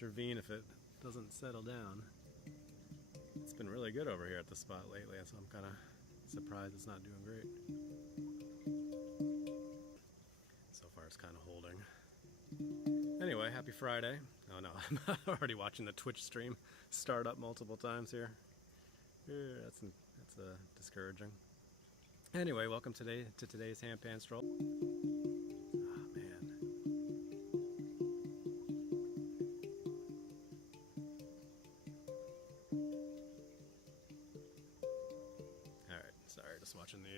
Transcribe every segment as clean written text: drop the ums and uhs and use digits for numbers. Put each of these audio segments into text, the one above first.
Intervene if it doesn't settle down. It's been really good over here at the spot lately, so I'm kind of surprised it's not doing great. So far it's kind of holding. Anyway, happy Friday. Oh no, I'm already watching the Twitch stream start up multiple times here. That's discouraging. Anyway, welcome to today's Handpan Stroll. Oh man. Alright, sorry, just watching the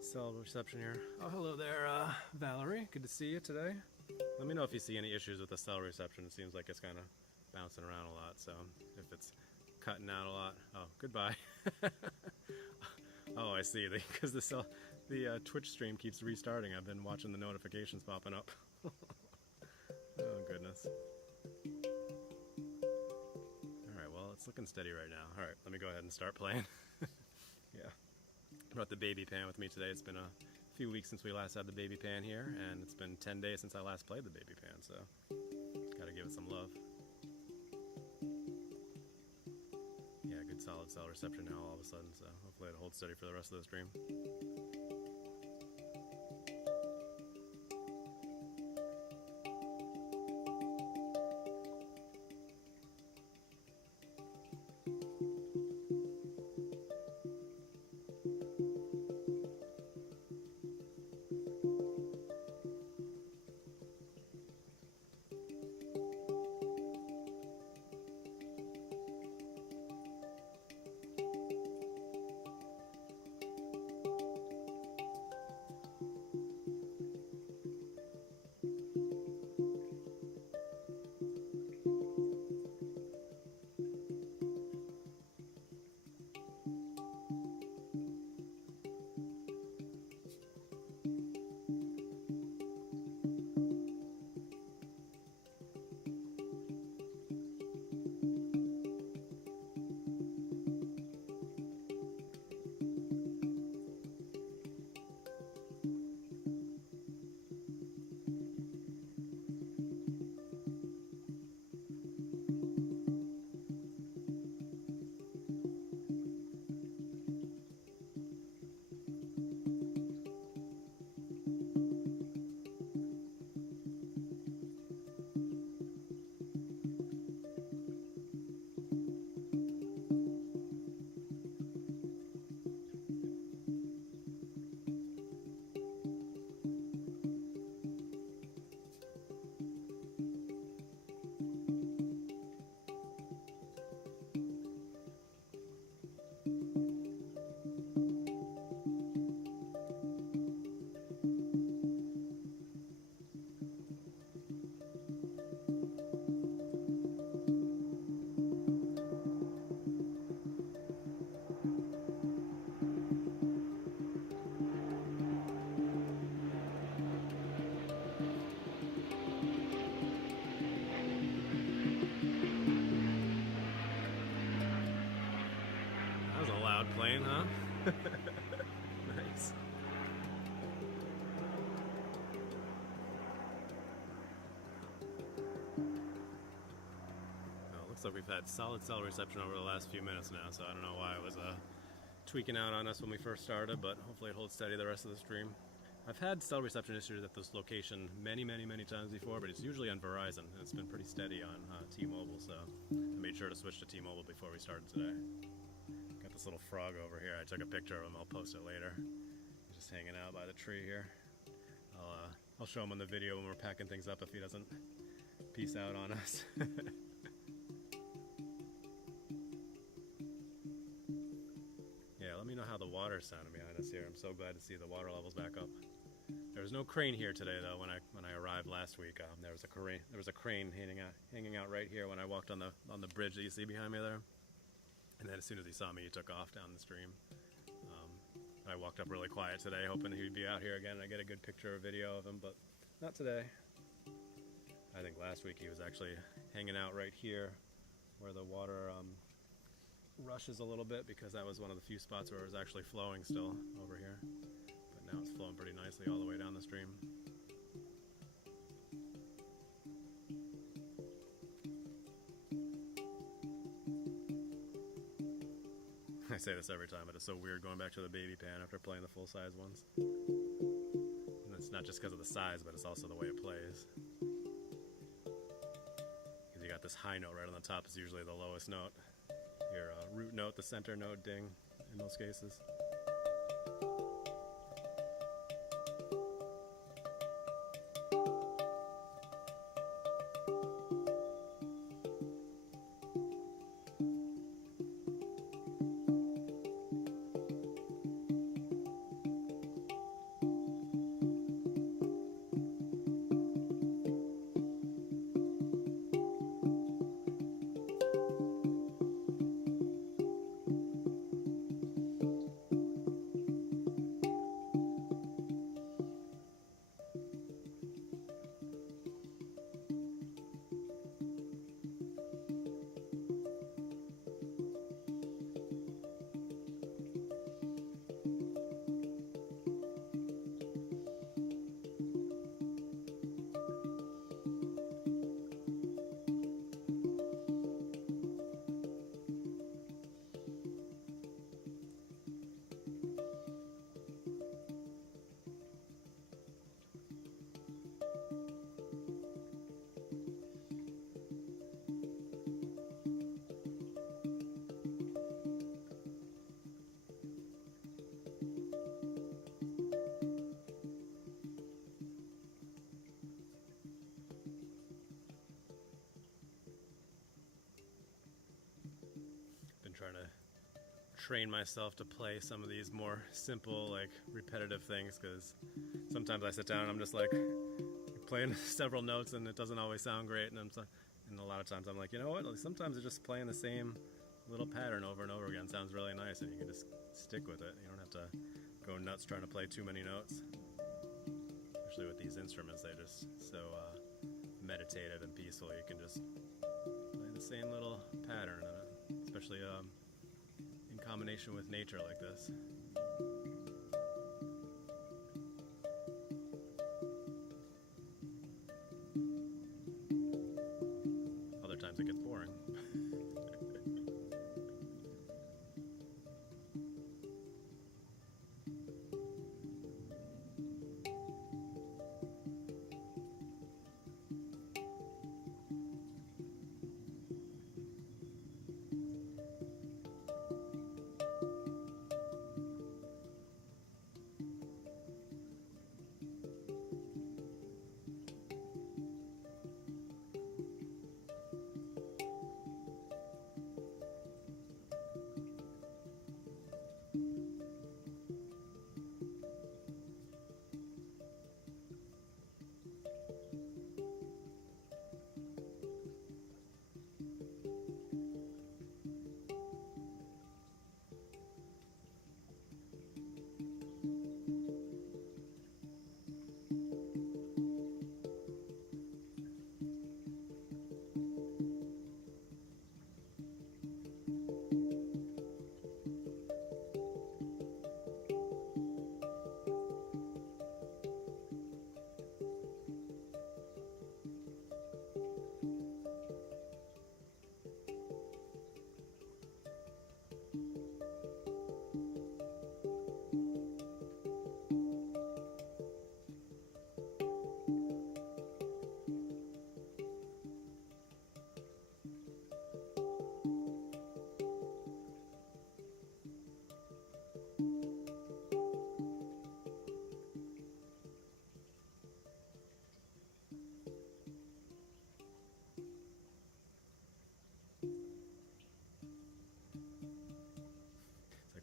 cell reception here. Oh, hello there, Valerie. Good to see you today. Let me know if you see any issues with the cell reception. It seems like it's kind of bouncing around a lot, so if it's cutting out a lot. Oh, goodbye. Oh, I see. Because the Twitch stream keeps restarting. I've been watching the notifications popping up. Oh, goodness. Alright, well, it's looking steady right now. Alright, let me go ahead and start playing. Yeah. Brought the baby pan with me today. It's been a few weeks since we last had the baby pan here, and it's been 10 days since I last played the baby pan, so gotta give it some love. Yeah, good solid cell reception now all of a sudden, so hopefully it'll hold steady for the rest of the stream. That was a loud plane, huh? Nice. Well, it looks like we've had solid cell reception over the last few minutes now, so I don't know why it was tweaking out on us when we first started, but hopefully it holds steady the rest of the stream. I've had cell reception issues at this location many times before, but it's usually on Verizon, and it's been pretty steady on T-Mobile, so I made sure to switch to T-Mobile before we started today. Got this little frog over here. I took a picture of him. I'll post it later. He's just hanging out by the tree here. I'll show him on the video when we're packing things up if he doesn't peace out on us. Yeah, let me know how the water's sounding behind us here. I'm so glad to see the water levels back up. There was no crane here today though. When I arrived last week, there was a crane hanging out right here when I walked on the bridge that you see behind me there. And then as soon as he saw me, he took off down the stream. I walked up really quiet today, hoping he'd be out here again and I get a good picture or video of him, but not today. I think last week he was actually hanging out right here where the water rushes a little bit, because that was one of the few spots where it was actually flowing still over here. But now it's flowing pretty nicely all the way down the stream. I say this every time, but it's so weird going back to the baby pan after playing the full-size ones. And it's not just because of the size, but it's also the way it plays. Because you got this high note right on the top is usually the lowest note. Your root note, the center note, ding, in most cases. Trying to train myself to play some of these more simple, like repetitive things, because sometimes I sit down and I'm just like playing several notes and it doesn't always sound great, and a lot of times I'm like, you know what, sometimes it's just playing the same little pattern over and over again sounds really nice, and you can just stick with it. You don't have to go nuts trying to play too many notes, especially with these instruments. They're just so meditative and peaceful. You can just play the same little pattern, especially in combination with nature like this. Other times it gets boring.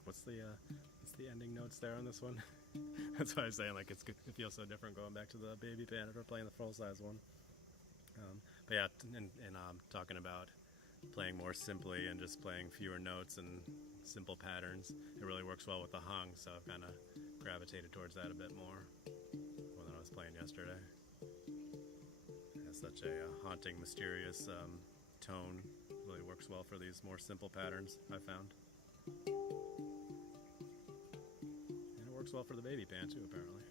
What's the ending notes there on this one? That's why I was saying, like, it feels so different going back to the baby pan after playing the full-size one. But yeah, and talking about playing more simply and just playing fewer notes and simple patterns, it really works well with the hung, so I've kind of gravitated towards that a bit more than I was playing yesterday. It has such a haunting, mysterious tone. Really works well for these more simple patterns, I found. And it works well for the baby pan too, apparently.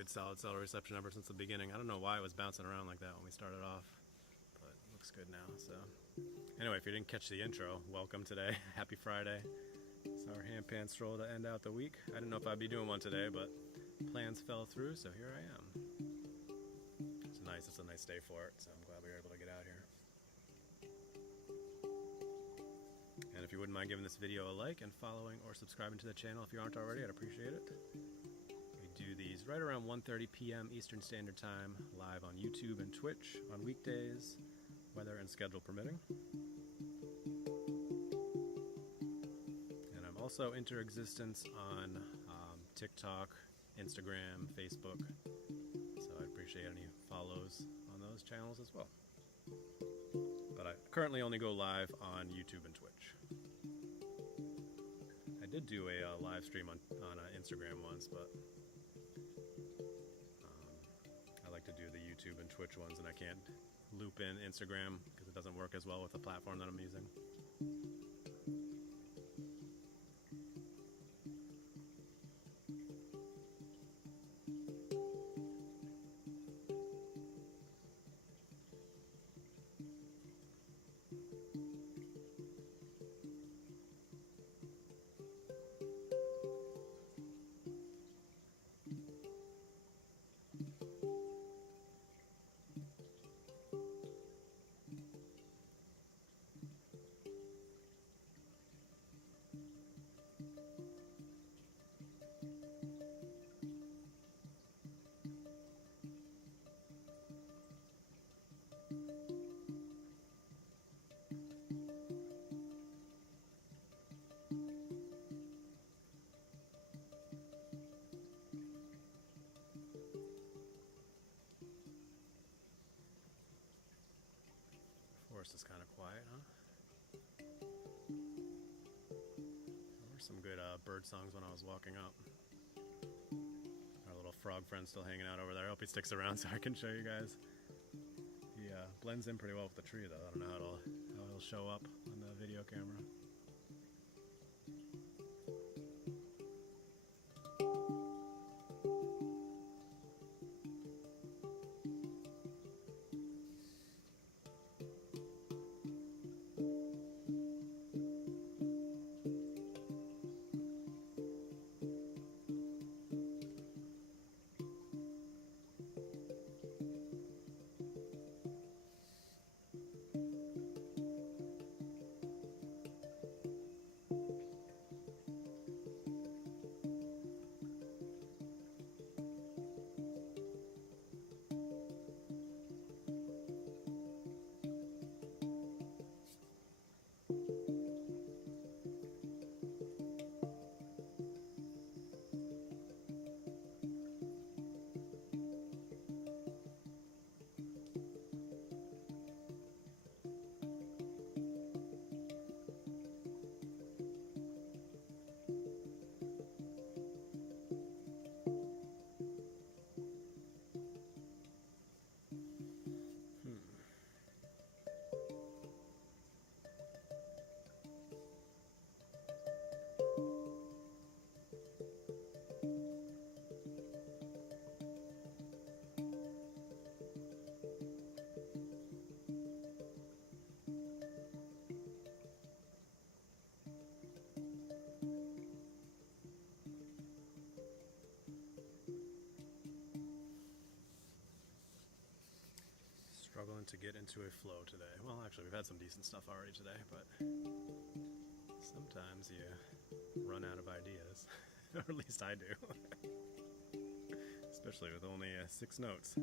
good solid cell reception ever since the beginning. I don't know why it was bouncing around like that when we started off, but it looks good now. So anyway, if you didn't catch the intro, welcome today. Happy Friday. It's our handpan stroll to end out the week. I didn't know if I'd be doing one today, but plans fell through, so here I am. It's a nice day for it, so I'm glad we were able to get out here. And if you wouldn't mind giving this video a like and following or subscribing to the channel if you aren't already, I'd appreciate it. We do these right around 1:30 p.m. Eastern Standard Time, live on YouTube and Twitch on weekdays, weather and schedule permitting. And I'm also inter-existence on TikTok, Instagram, Facebook, so I'd appreciate any follows on those channels as well. But I currently only go live on YouTube and Twitch. I did do a live stream on Instagram once, but I like to do the YouTube and Twitch ones, and I can't loop in Instagram because it doesn't work as well with the platform that I'm using. Forest is kind of quiet, huh? There were some good bird songs when I was walking up. Our little frog friend's still hanging out over there. I hope he sticks around so I can show you guys. He blends in pretty well with the tree, though. I don't know how it'll show up on the video camera. Struggling to get into a flow today. Well, actually, we've had some decent stuff already today, but sometimes you run out of ideas, or at least I do, especially with only 6 notes.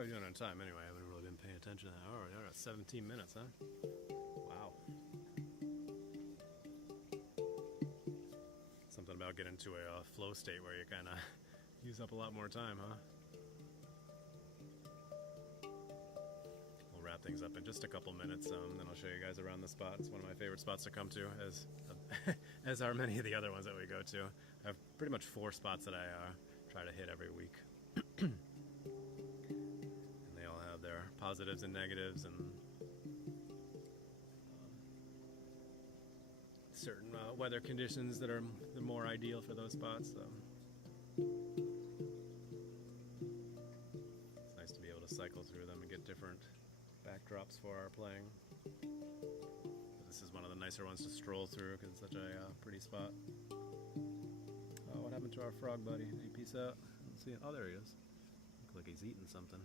How are we doing on time anyway? I haven't really been paying attention to that. Oh, we're at 17 minutes, huh? Wow. Something about getting into a flow state where you kind of use up a lot more time, huh? We'll wrap things up in just a couple minutes, then I'll show you guys around the spot. It's one of my favorite spots to come to, as are many of the other ones that we go to. I have pretty much 4 spots that I try to hit every week. And they all have their positives and negatives and certain weather conditions that are the more ideal for those spots. So it's nice to be able to cycle through them and get different backdrops for our playing. But this is one of the nicer ones to stroll through because it's such a pretty spot. Oh, what happened to our frog buddy? Did he peace out? I don't see it. Oh, there he is. Looks like he's eating something.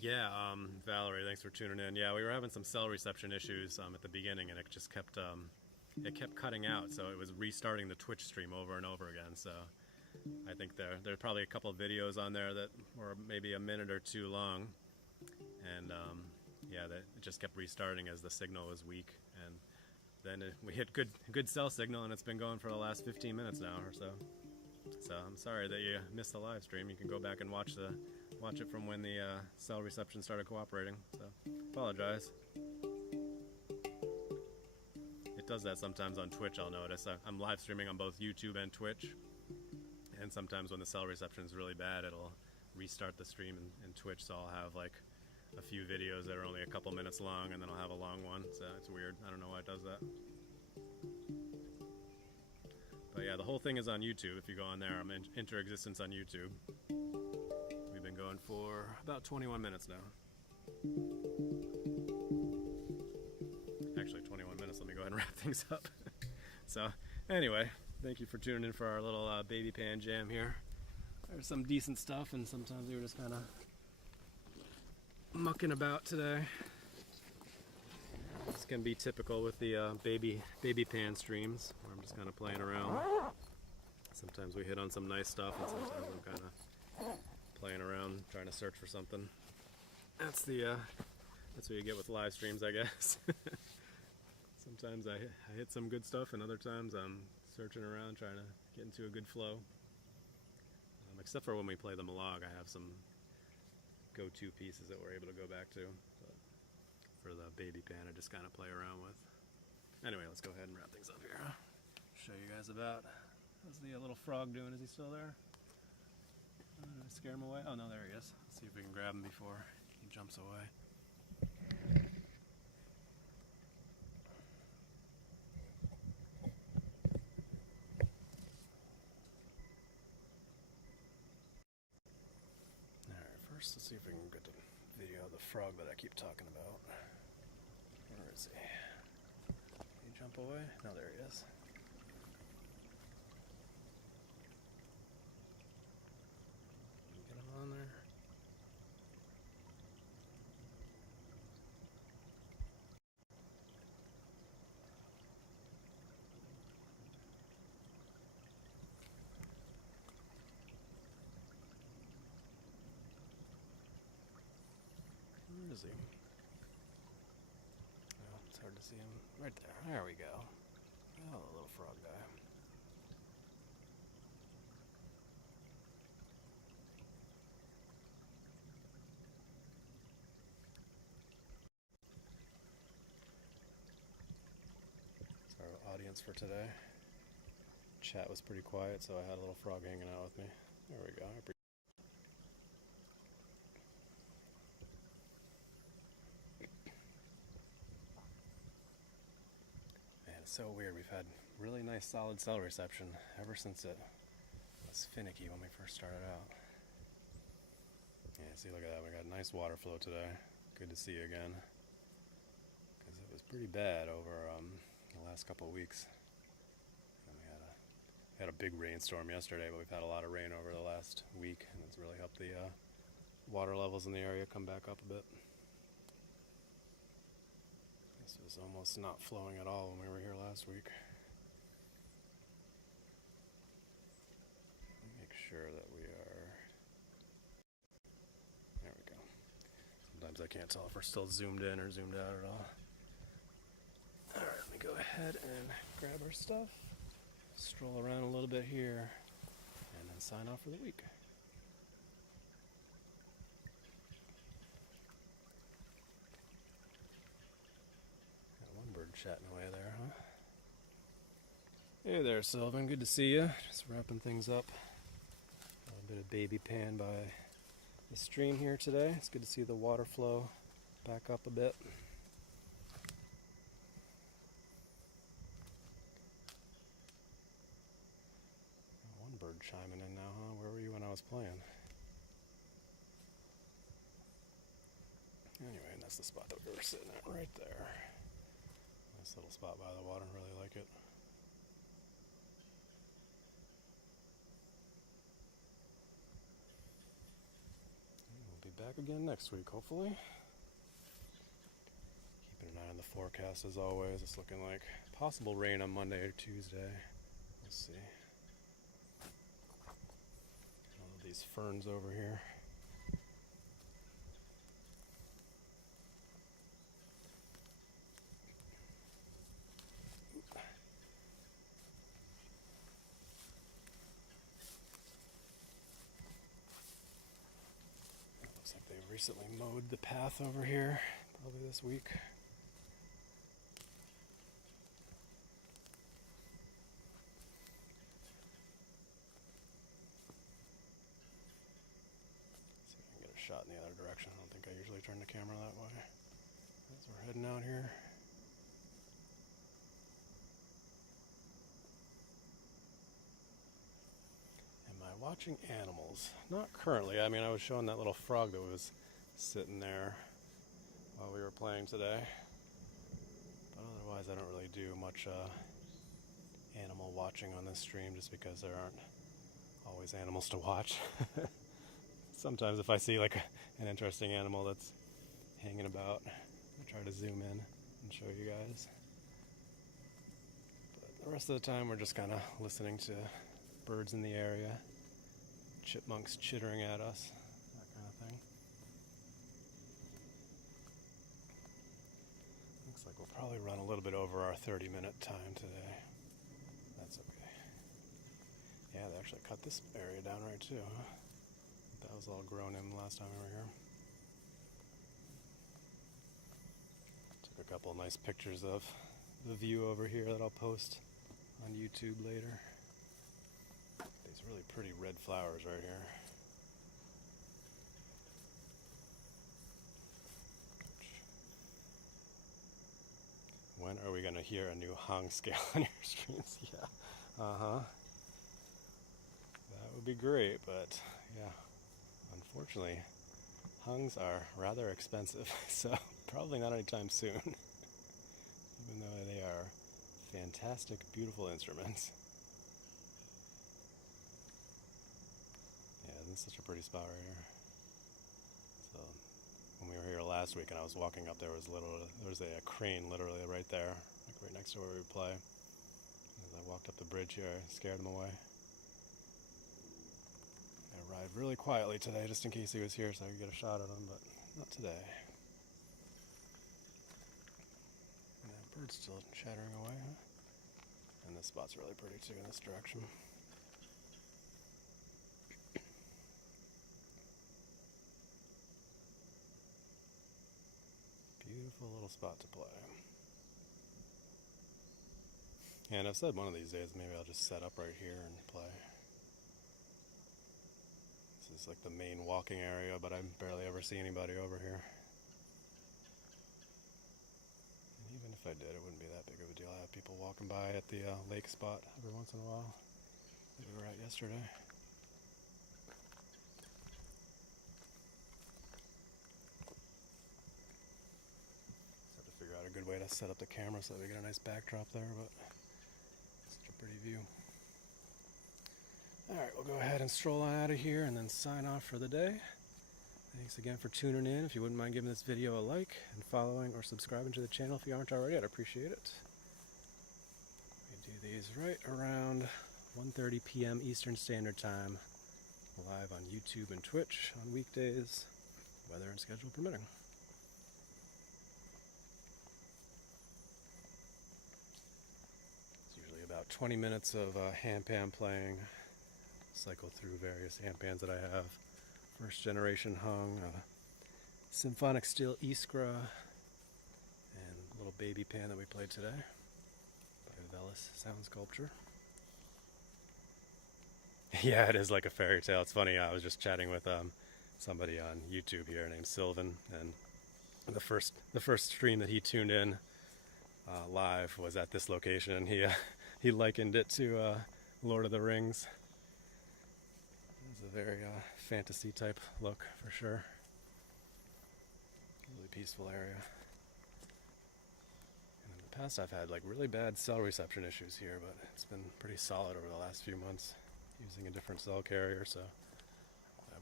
Yeah, Valerie, thanks for tuning in. Yeah, we were having some cell reception issues at the beginning, and it just kept cutting out. So it was restarting the Twitch stream over and over again. So I think there's probably a couple of videos on there that were maybe a minute or 2 long, and yeah, it just kept restarting as the signal was weak. And then we hit good cell signal, and it's been going for the last 15 minutes now or so. So I'm sorry that you missed the live stream. You can go back and watch it from when the cell reception started cooperating. So apologize. It does that sometimes on Twitch, I'll notice. I'm live streaming on both YouTube and Twitch, and sometimes when the cell reception is really bad, it'll restart the stream in Twitch. So I'll have like a few videos that are only a couple minutes long, and then I'll have a long one. So it's weird. I don't know why it does that. But yeah, the whole thing is on YouTube. If you go on there, I'm in Interexistence on YouTube. We've been going for about 21 minutes now. Actually, 21 minutes. Let me go ahead and wrap things up. So anyway, thank you for tuning in for our little baby pan jam here. There's some decent stuff, and sometimes we were just kind of mucking about today. This can be typical with the baby pan streams, where I'm just kind of playing around. Sometimes we hit on some nice stuff, and sometimes I'm kind of playing around, trying to search for something. That's what you get with live streams, I guess. Sometimes I hit some good stuff, and other times I'm searching around, trying to get into a good flow. Except for when we play the Malog, I have some go-to pieces that we're able to go back to. But for the baby pan, I just kind of play around with. Anyway, let's go ahead and wrap things up here. Show you guys about, how's the little frog doing? Is he still there? Did I scare him away? Oh no, there he is. Let's see if we can grab him before he jumps away. Alright, first let's see if we can get the video of the frog that I keep talking about. Where is he? Did he jump away? No, there he is. Get him on there. Where is he? Oh, it's hard to see him. Right there. There we go. Oh, the little frog guy. audience for today. Chat was pretty quiet, so I had a little frog hanging out with me. There we go. Man, it's so weird. We've had really nice solid cell reception ever since it was finicky when we first started out. Yeah, see, look at that. We got nice water flow today. Good to see you again. Because it was pretty bad over the last couple of weeks. And we had a big rainstorm yesterday, but we've had a lot of rain over the last week, and it's really helped the water levels in the area come back up a bit. This was almost not flowing at all when we were here last week. Make sure that we are... There we go. Sometimes I can't tell if we're still zoomed in or zoomed out at all. Alright, let me go ahead and grab our stuff, stroll around a little bit here, and then sign off for the week. Got one bird chatting away there, huh? Hey there, Sylvan. Good to see you. Just wrapping things up. A little bit of baby pan by the stream here today. It's good to see the water flow back up a bit. One bird chiming in now, huh? Where were you when I was playing? Anyway, and that's the spot that we were sitting at right there. Nice little spot by the water. Really like it. We'll be back again next week, hopefully. Keeping an eye on the forecast as always. It's looking like possible rain on Monday or Tuesday. We'll see. All of these ferns over here. Looks like they've recently mowed the path over here, probably this week. Shot in the other direction. I don't think I usually turn the camera that way. As we're heading out here. Am I watching animals? Not currently. I mean, I was showing that little frog that was sitting there while we were playing today. But otherwise, I don't really do much animal watching on this stream just because there aren't always animals to watch. Sometimes if I see like an interesting animal that's hanging about, I try to zoom in and show you guys. But the rest of the time we're just kind of listening to birds in the area, chipmunks chittering at us, that kind of thing. Looks like we'll probably run a little bit over our 30-minute time today. That's okay. Yeah, they actually cut this area down right too, huh? That was all grown in last time we were here. Took a couple of nice pictures of the view over here that I'll post on YouTube later. These really pretty red flowers right here. When are we going to hear a new hung scale on your streams? Yeah. Uh-huh. That would be great, but yeah. Unfortunately, hungs are rather expensive, so probably not anytime soon, even though they are fantastic, beautiful instruments. Yeah, this is such a pretty spot right here. So, when we were here last week and I was walking up, there was a crane literally right there, like right next to where we play. As I walked up the bridge here, I scared him away. I arrived really quietly today just in case he was here so I could get a shot at him, but not today. And that bird's still chattering away, huh? And this spot's really pretty too in this direction. Beautiful little spot to play. And I've said one of these days maybe I'll just set up right here and play. This is like the main walking area, but I barely ever see anybody over here. And even if I did, it wouldn't be that big of a deal. I have people walking by at the lake spot every once in a while that we were at yesterday. Figure out a good way to set up the camera so that we get a nice backdrop there, but it's such a pretty view. Alright, we'll go ahead and stroll on out of here and then sign off for the day. Thanks again for tuning in. If you wouldn't mind giving this video a like and following or subscribing to the channel if you aren't already, I'd appreciate it. We do these right around 1:30 p.m. Eastern Standard Time, live on YouTube and Twitch on weekdays, weather and schedule permitting. About 20 minutes of handpan playing, cycle through various handpans that I have. First generation hung, symphonic steel Iskra, and a little baby pan that we played today by Velis Sound Sculpture. Yeah, it is like a fairy tale. It's funny, I was just chatting with somebody on YouTube here named Sylvan, and the first stream that he tuned in live was at this location, and he likened it to Lord of the Rings. It's a very fantasy type look for sure. Really peaceful area. And in the past I've had like really bad cell reception issues here, but it's been pretty solid over the last few months using a different cell carrier, so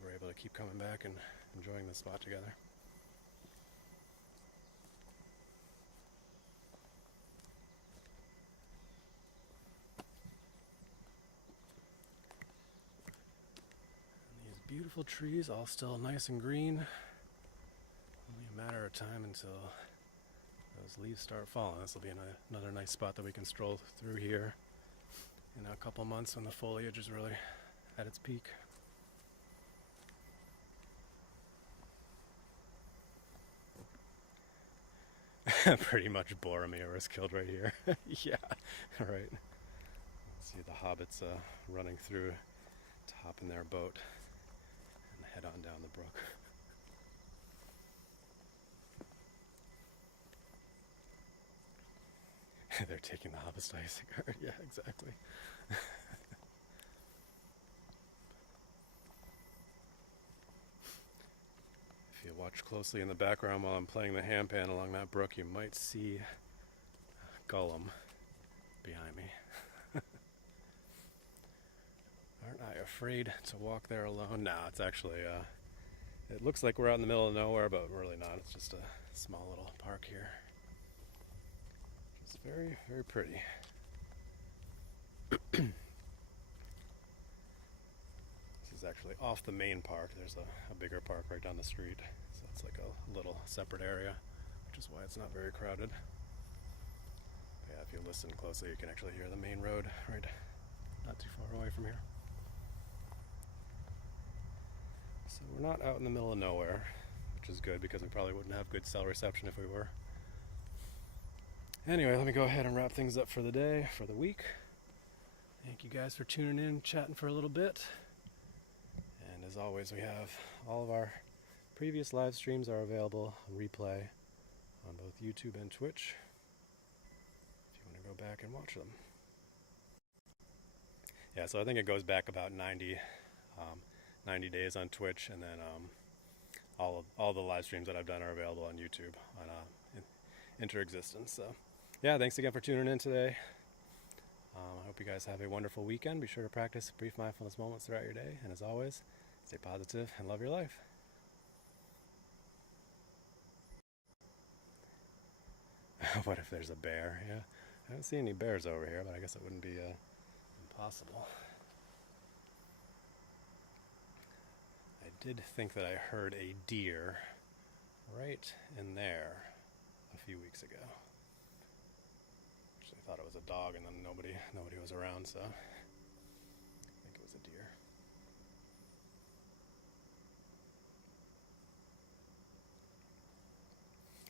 we're able to keep coming back and enjoying the spot together. Beautiful trees, all still nice and green. Only a matter of time until those leaves start falling. This will be another nice spot that we can stroll through here in a couple months when the foliage is really at its peak. Pretty much Boromir was killed right here. Yeah, right. See the hobbits running through to hop in their boat. Head on down the brook. They're taking the hobbits to Isengard. Yeah, exactly. If you watch closely in the background while I'm playing the handpan along that brook, you might see Gollum behind me. Aren't I afraid to walk there alone? No, it's actually, it looks like we're out in the middle of nowhere, but really not. It's just a small little park here. It's very, very pretty. This is actually off the main park. There's a bigger park right down the street. So it's like a little separate area, which is why it's not very crowded. But yeah, if you listen closely, you can actually hear the main road right not too far away from here. So we're not out in the middle of nowhere, which is good because we probably wouldn't have good cell reception if we were. Anyway, let me go ahead and wrap things up for the day, for the week. Thank you guys for tuning in, chatting for a little bit. And as always, we have all of our previous live streams are available on replay on both YouTube and Twitch if you want to go back and watch them. Yeah, so I think it goes back about 90 days on Twitch, and then all the live streams that I've done are available on YouTube on interexistence. So yeah, thanks again for tuning in today. I hope you guys have a wonderful weekend. Be sure to practice brief mindfulness moments throughout your day, and as always, stay positive and love your life. What if there's a bear? Yeah, I don't see any bears over here, but I guess it wouldn't be impossible. I did think that I heard a deer right in there a few weeks ago. Actually thought it was a dog, and then nobody was around, so I think it was a deer.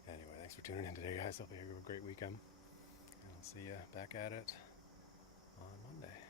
Anyway, thanks for tuning in today, guys. Hope you have a great weekend, and I'll see you back at it on Monday.